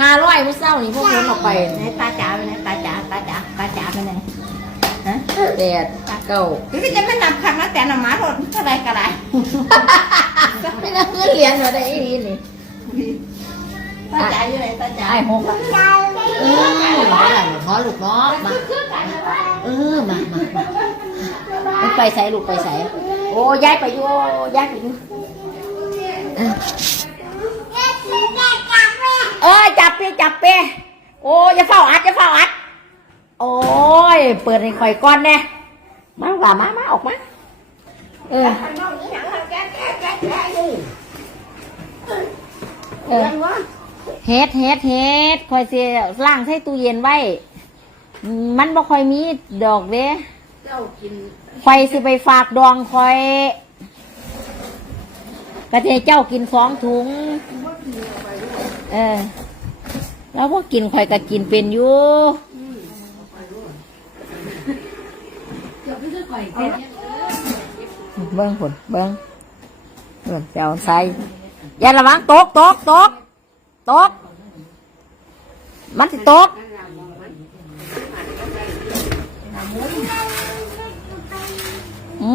ห้าร้อยมื้อเช้านี่พวกคนออกไปไหนตาจ๋าไปไหนตาจ๋าตาจ๋าตาจ๋าไปไหนฮะแปดเก้าพี่จะไม่นำคำนะแต่นำหมาโดนเท่าไรก็ได้ไม่น่าเงินเหรียญมาได้อีนี่ตาจ๋าอยู่ไหนตาจ๋าไอ้หกเออมาหลังขอลูกเนาะมาเออมามามาไปใส่ลูกไปใส่โอ้ย้ายไปอยู่ย้ายไปอยู่ เออจับไปจับไปโอ้ย่าเฝ้าอัดอย่าเฝ้าอัด โอ้ย เปิดให้ข่อยก้อนแน่มาว่ามามาออกมาเออเออเฮ็ดเฮ็ดเฮ็ดข่อยสิล้างใส่ตู้เย็นไว้ มันบ่ค่อยมีดอกเด้เจ้ากินข่อยสิไปฝากดองข่อยกระเทเจ้ากินสองถุง เออ แล้วพวกกินข่อยก็กินเป็นอยู่เบิ้งผลเบิ้งเบิ้งเจ้าใส่อย่าระวังตกตกตกตกมันสิตก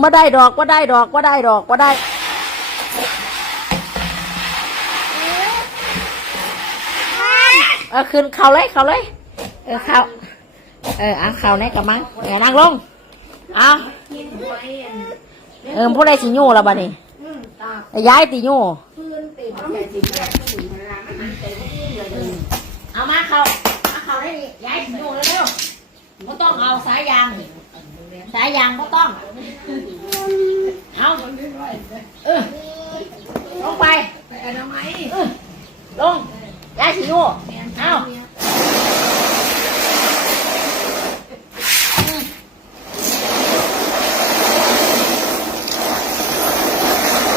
มาได้ดอกว่าได้ดอกว่าได้ดอกว่าได้ ออขึ้นเข่าเลยเข่าเลย เออเข่าเออเอาเข่าในกระมังเออนั่งลงเอาเออผู้ใดสิโย่ละบ้านี่ย้ายติโย่เอามาเข่าเอาเข่าได้ดิย้ายสิโย่เร็วๆไม่ต้องเอาสายยางนี่สายยางไม่ต้องเอาเออลงไป ไปอนามัย เออลงย้ายสิโย่เอา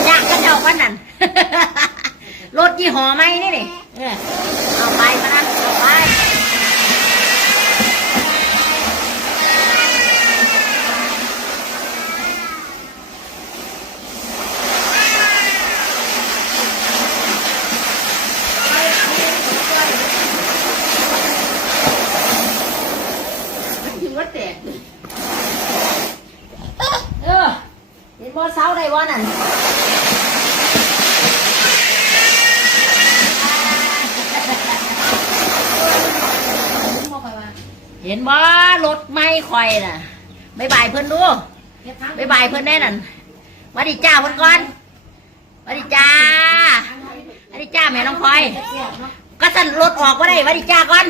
ยากก็เจ้ากันนั่น รถยี่ ห้อไหมนี่นี่เออเอาไปมานะเอาไปถือว่าแตกเออเห็นบ่เสาได้บ่นั่น เห็นบ่รถไม่ค่อยน่ะบายบายเพื่อนดูบายบายเพื่อนแน่นั่นวัดดีจ้าเพื่อนก่อนวัดดีจ้าวัดดีจ้าแม่น้องพลอยก็สั่นรถออกว่าได้วัดดีจ้าก่อน